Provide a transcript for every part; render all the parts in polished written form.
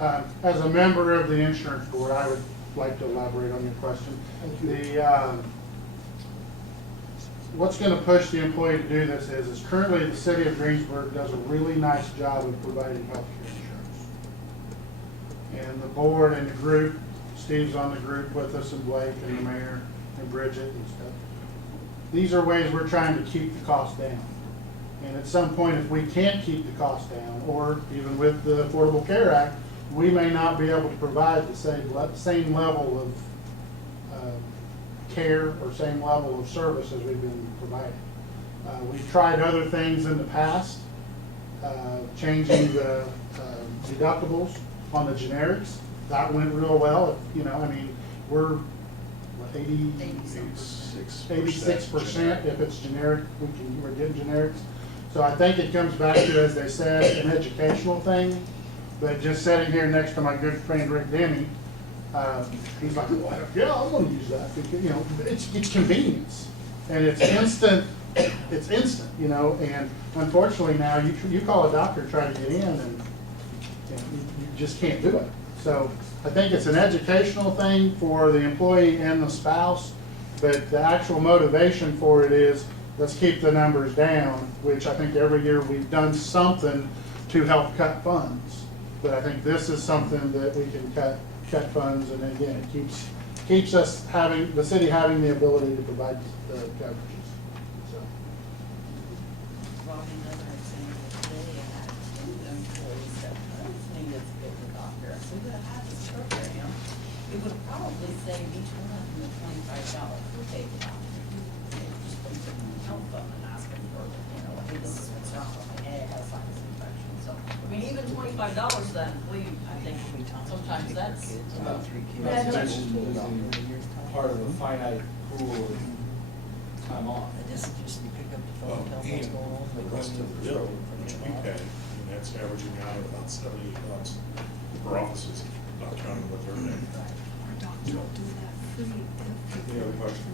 As a member of the insurance board, I would like to elaborate on your question. What's going to push the employee to do this is currently the city of Greensburg does a really nice job of providing health care insurance. And the board and the group, Steve's on the group with us, and Blake and the mayor and Bridget and stuff. These are ways we're trying to keep the cost down. And at some point, if we can't keep the cost down, or even with the Affordable Care Act, we may not be able to provide the same level of care or same level of service as we've been providing. We've tried other things in the past, changing the deductibles on the generics. That went real well. You know, I mean, we're 86% if it's generic. We're getting generics. So I think it comes back to, as they said, an educational thing. But just sitting here next to my good friend Rick Denny, he's like, well, yeah, I'm going to use that because, you know, it's convenience and it's instant. It's instant, you know. And unfortunately now, you call a doctor trying to get in, and you just can't do it. So I think it's an educational thing for the employee and the spouse, but the actual motivation for it is let's keep the numbers down, which I think every year we've done something to help cut funds. But I think this is something that we can cut funds, and again, it keeps us having, the city having the ability to provide the coverages. So. Well, another example today, I had two employees that both needed to go to the doctor. So we would have had this program, it would have probably saved each one of them $25 per day to the doctor. Just put them on the telephone and ask them for, you know, hey, this is what's wrong with my head, I have sinus infection. So, I mean, even $25 to that employee, I think sometimes that's about part of a finite pool of time off. It doesn't just pick up the phone, tell them what's going on. The rest of the bill, which we pay, and that's averaging out at about $78 per offices, not counting what they're paying. Our doctors will do that free if Any other questions?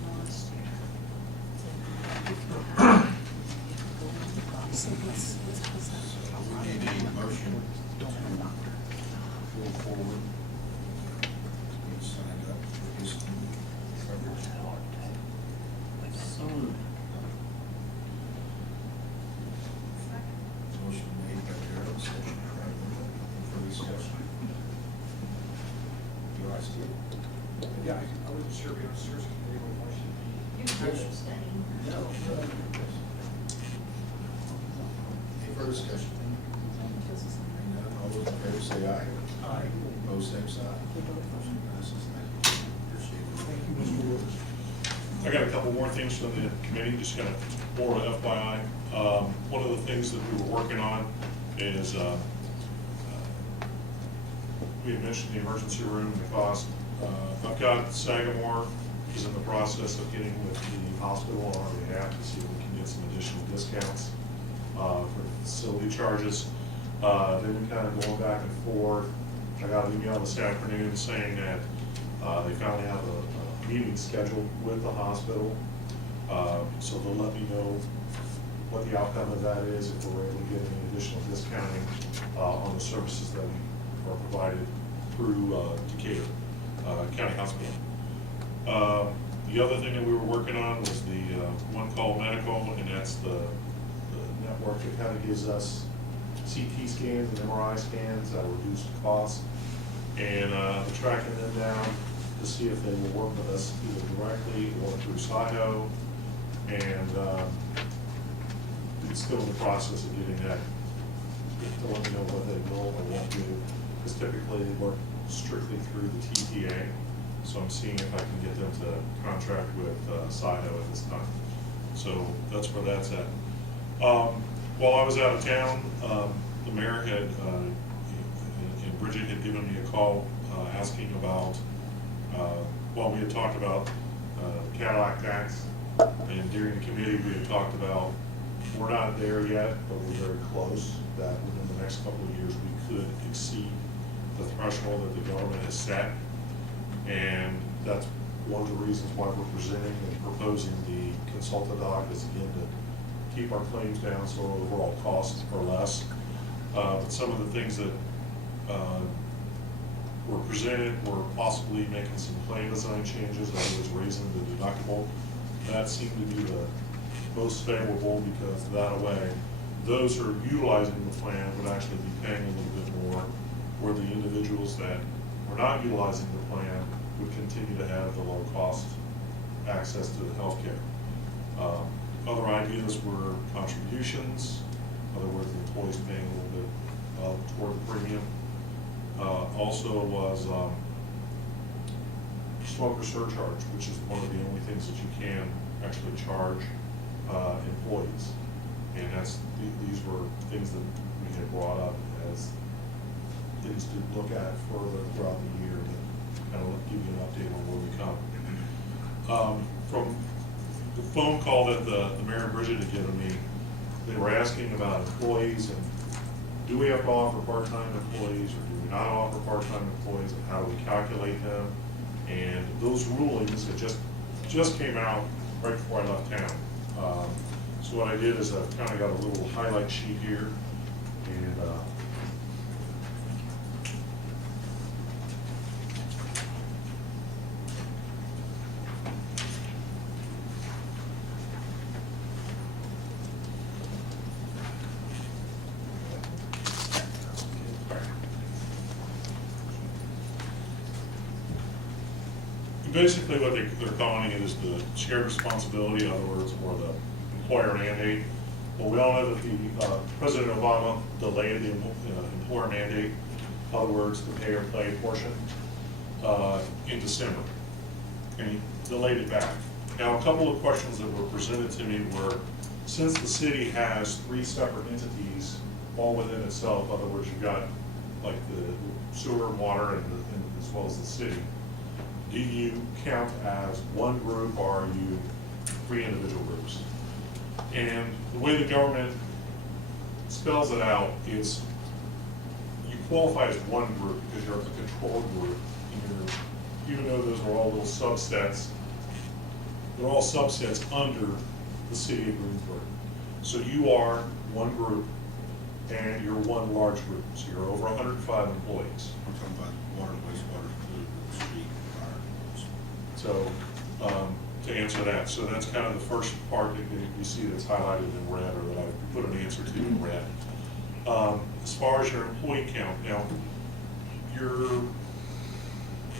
So what's that? We need a motion to move forward. We signed up for this coverage. so. Motion made by Gerald, second by Linda. For discussion. You like to? Yeah, I wasn't sure if you were seriously able to motion. You can abstain. No. Any further discussion? Hearing none, all those in favor say aye. Aye. Opposed, same sign. Motion passes. Thank you. Appreciate it. Mr. Weartz. I got a couple more things from the committee, just kind of more FYI. One of the things that we were working on is we had mentioned the emergency room and the cost. I've got Sagamore is in the process of getting with the hospital on our behalf to see if we can get some additional discounts for facility charges. Then we kind of going back and forth. I got an email this afternoon saying that they finally have a meeting scheduled with the hospital. So they'll let me know what the outcome of that is, if we're able to get any additional discounting on the services that we are provided through Decatur County Hospital. The other thing that we were working on was the One Call Medical, and that's the network that kind of gives us CT scans and MRI scans at a reduced cost, and tracking them down to see if they will work with us either directly or through SIHO, and it's still in the process of getting that, to let me know what they will or won't do, because typically they work strictly through the TPA, so I'm seeing if I can get them to contract with SIHO at this time. So that's where that's at. While I was out of town, the mayor had, and Bridget had given me a call asking about, while we had talked about Cadillac tax, and during the committee we had talked about, we're not there yet, but we're very close, that within the next couple of years we could exceed the threshold that the government has set. And that's one of the reasons why we're presenting and proposing the consultant dog is, again, to keep our claims down so our overall costs are less. But some of the things that were presented were possibly making some plan design changes, in other words, raising the deductible. That seemed to be the most favorable, because that way, those who are utilizing the plan would actually be paying a little bit more, where the individuals that were not utilizing the plan would continue to have the low cost access to the healthcare. Other ideas were contributions, in other words, the employees paying a little bit toward the premium. Also was smoker surcharge, which is one of the only things that you can actually charge employees. And these were things that we had brought up as things to look at further throughout the year to kind of give you an update on where we come. From the phone call that the Mayor and Bridget had given me, they were asking about employees and do we have to offer part-time employees or do we not offer part-time employees, and how do we calculate them? And those rulings that just came out right before I left town. So what I did is I've kind of got a little highlight sheet here, and basically what they're calling it is the shared responsibility, in other words, or the employer mandate. Well, we all know that the President Obama delayed the employer mandate, in other words, the pay or play portion, in December, and he delayed it back. Now, a couple of questions that were presented to me were, since the city has 3 separate entities all within itself, in other words, you've got like the sewer and water and as well as the city, do you count as one group or are you 3 individual groups? And the way the government spells it out is you qualify as one group because you're a controlled group. And even though those are all little subsets, they're all subsets under the city of Greensburg. So you are one group and you're one large group. So you're over 105 employees. We're talking about water, wastewater, food, street, fire. So, to answer that, so that's kind of the first part that you see that's highlighted in red, or that I put an answer to in red. As far as your employee count, now,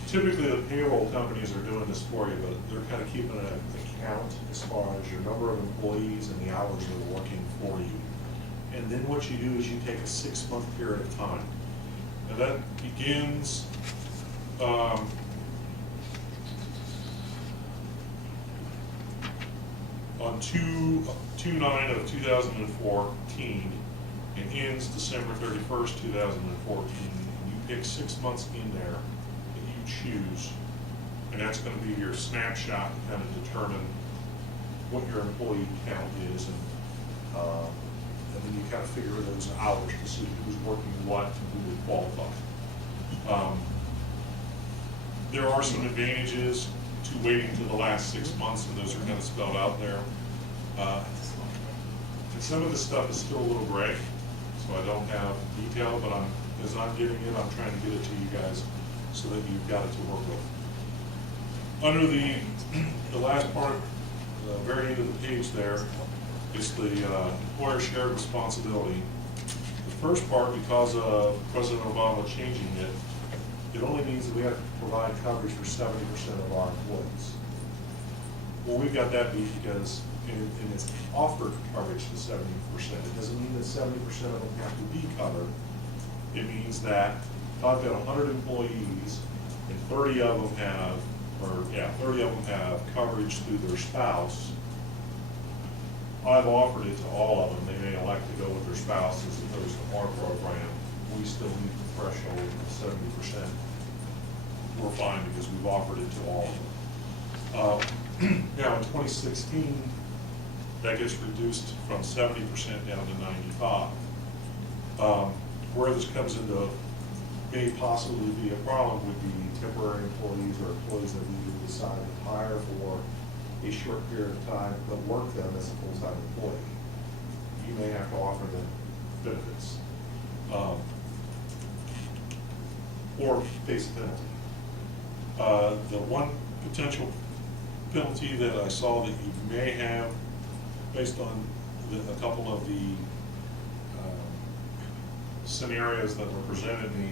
typically the payroll companies are doing this for you, but they're kind of keeping an account as far as your number of employees and the hours they're working for you. And then what you do is you take a 6-month period of time. And that begins, on 2/9/2014 and ends December 31st, 2014. And you pick 6 months in there that you choose, and that's going to be your snapshot to kind of determine what your employee count is, and then you kind of figure those hours to see who's working what and who would qualify. There are some advantages to waiting to the last 6 months, and those are kind of spelled out there. And some of this stuff is still a little gray, so I don't have detail, but as I'm giving it, I'm trying to get it to you guys so that you've got it to work with. Under the last part, the very end of the page there, is the employer shared responsibility. The first part, because of President Obama changing it, it only means that we have to provide coverage for 70% of our employees. Well, we've got that beat because and it's offered coverage to 70%. It doesn't mean that 70% of them have to be covered. It means that if I've got 100 employees and 30 of them have, 30 of them have coverage through their spouse, I've offered it to all of them. They may elect to go with their spouse as opposed to our program. We still meet the threshold of 70%. We're fine because we've offered it to all of them. Now in 2016, that gets reduced from 70% down to 95%. Where this comes into may possibly be a problem would be temporary employees or employees that we would decide to hire for a short period of time, but work them as a full-time employee. You may have to offer them benefits. or face a penalty. The one potential penalty that I saw that you may have, based on a couple of the scenarios that were presented me,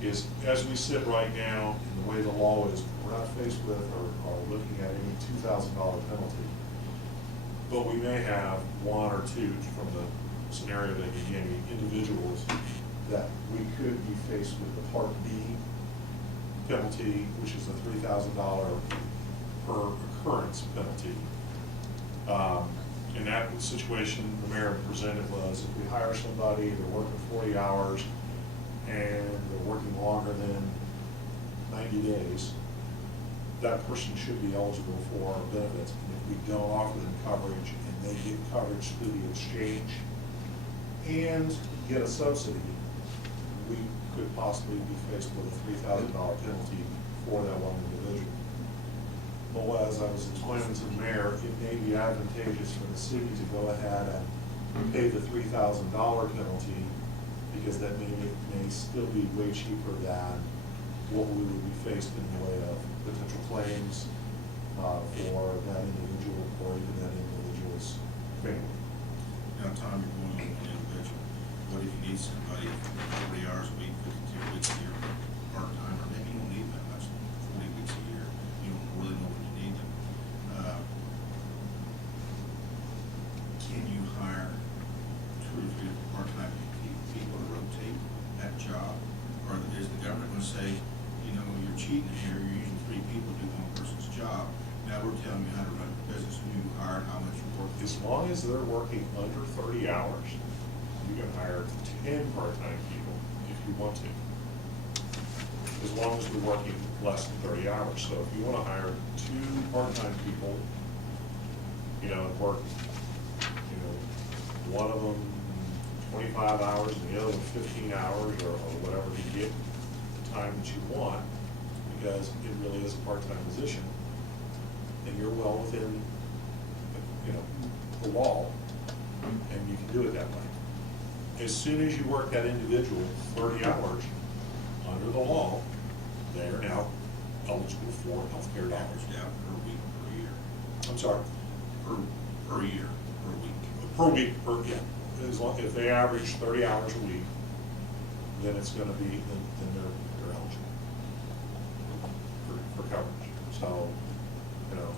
is as we sit right now, and the way the law is, we're not faced with or looking at any $2,000 penalty. But we may have one or two, from the scenario that you gave me, individuals that we could be faced with the Part B penalty, which is a $3,000 per occurrence penalty. In that situation, the mayor presented was, if we hire somebody, they're working 40 hours, and they're working longer than 90 days, that person should be eligible for our benefits. And if we don't offer them coverage, and they get coverage through the exchange and get a subsidy, we could possibly be faced with a $3,000 penalty for that one individual. But as I was explaining to the mayor, it may be advantageous for the city to go ahead and pay the $3,000 penalty, because that may still be way cheaper than what we would be faced in the way of potential claims for that individual or even that individual's family. Now, Tom, you're going on one individual. What if you need somebody 40 hours a week, 52 weeks a year, part-time, or maybe you don't need that much, 40 weeks a year, you don't really know when you need them. Can you hire 2 or 3 part-time people to rotate that job? Or is the government going to say, you know, you're cheating here, you're using 3 people to do one person's job, now we're telling you how to run a business, who you hire, how much you work? As long as they're working under 30 hours, you can hire 10 part-time people if you want to. As long as they're working less than 30 hours. So if you want to hire 2 part-time people, you know, work, you know, one of them 25 hours and the other one 15 hours or whatever, to get the time that you want, because it really is a part-time position, and you're well within, you know, the law, and you can do it that way. As soon as you work that individual 30 hours under the law, they are now eligible for healthcare dollars. Down per week, per year. I'm sorry, Per year, per week. per week, yeah. As long, if they average 30 hours a week, then it's gonna be, then they're eligible for coverage. So, you know,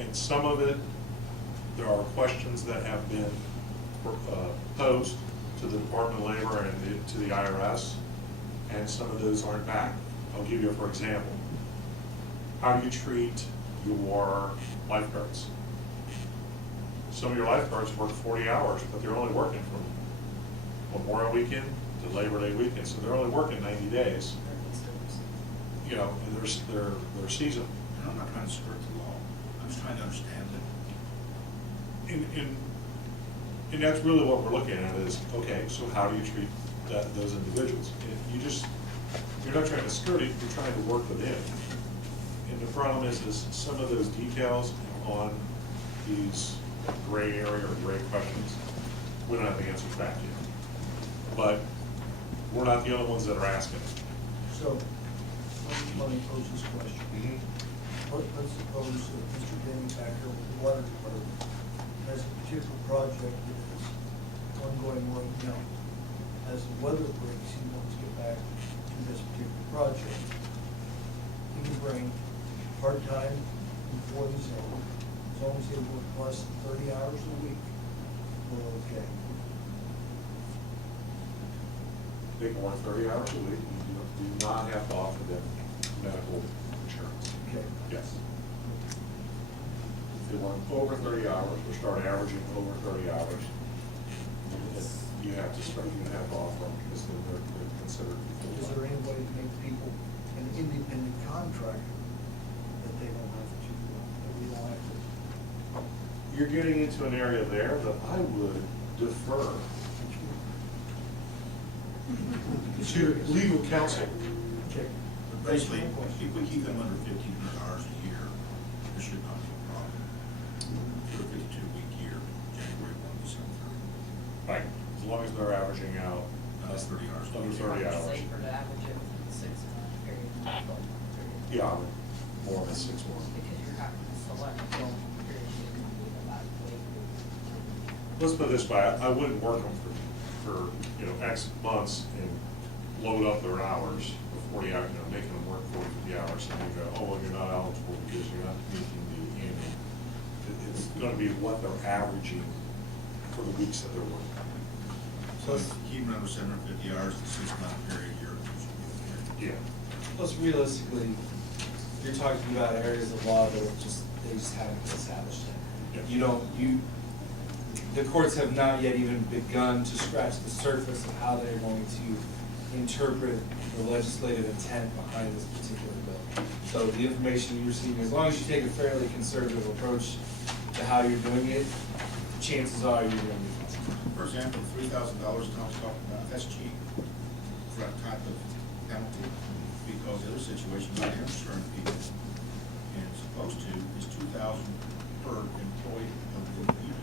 and some of it, there are questions that have been posed to the Department of Labor and to the IRS, and some of those aren't back. I'll give you, for example, how do you treat your lifeguards? Some of your lifeguards work 40 hours, but they're only working from Memorial Weekend to Labor Day weekend, so they're only working 90 days. You know, and their season. And I'm not trying to skirt the law, I'm just trying to understand it. And that's really what we're looking at is, okay, so how do you treat those individuals? And you're not trying to skirt it, you're trying to work within. And the problem is some of those details on these gray area or gray questions, we don't have the answers back yet. But we're not the only ones that are asking. So, let me pose this question. Let's suppose that Mr. Denny back here with the water department has a particular project that is ongoing right now. As the weather breaks, he wants to get back to this particular project. He can bring part-time employees in, as long as they work less than 30 hours a week. We're okay. They can work 30 hours a week, you do not have to offer them medical insurance. Okay. Yes. If they work over 30 hours, or start averaging over 30 hours, you have to offer them, because they're considered full-time. Is there any way to make people an independent contractor that they don't have to, that we don't have to? You're getting into an area there that I would defer to legal counsel. Okay. But basically, if we keep them under 1,500 hours a year, there should not be a problem. For a 52-week year, January 1 to December 30. Right. As long as they're averaging out That's 30 hours. under 30 hours. Safer to average it 6-month period, not a 12-month period. Yeah, more than 6 months. Because you're having to select a 12-month period, you can be evaluated. Let's put it this way, I wouldn't work them for, you know, X months and load up their hours for 40 hours, you know, making them work 40 hours, and then go, oh, well, you're not eligible because you're not meeting the annual. It's gonna be what they're averaging for the weeks that they're working. Plus, keep them under 750 hours, the 6-month period, you're. Yeah. Plus realistically, you're talking about areas of law that are just, they just haven't been established yet. Yeah. The courts have not yet even begun to scratch the surface of how they're going to interpret the legislative intent behind this particular bill. So the information you're receiving, as long as you take a fairly conservative approach to how you're doing it, chances are you're going to be fine. For example, $3,000 Tom's talking about, that's cheap for that type of penalty, because the other situation, not insurance people, and it's supposed to, is $2,000 per employee of the unit.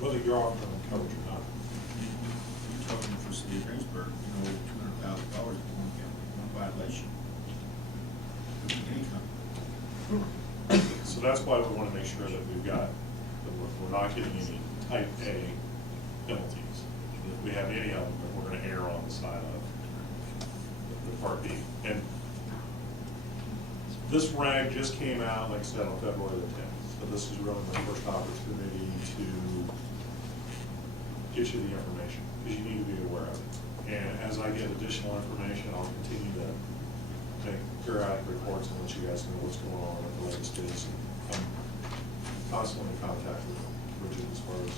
Whether you're offering coverage or not. You're talking for City of Greensburg, $200,000 for one violation. Any company. So that's why we wanna make sure that we've got, that we're not getting any type A penalties. If we have any of them, then we're gonna err on the side of the Part B. And this rag just came out, like I said, on February the 10th. So this is really my first opportunity to get you the information, because you need to be aware of it. And as I get additional information, I'll continue to make periodic reports and let you guys know what's going on with the latest news. I'm constantly in contact with Bridget as far as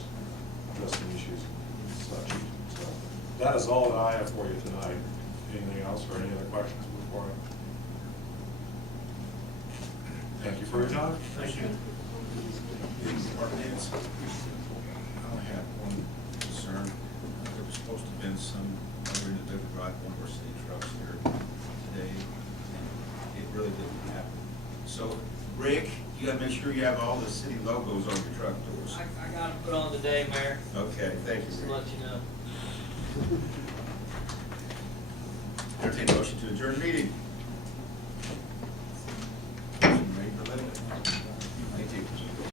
addressing issues and such. So that is all that I have for you tonight. Anything else or any other questions before I? Thank you for your time. Thank you. Department heads. I only have one concern. There was supposed to have been some other individual drive one of our city trucks here today, and it really didn't happen. So, Rick, you gotta make sure you have all the city logos on your truck doors. I got them put on today, Mayor, Okay, thank just you, to Rick. let you know. Entertain a motion to adjourn meeting.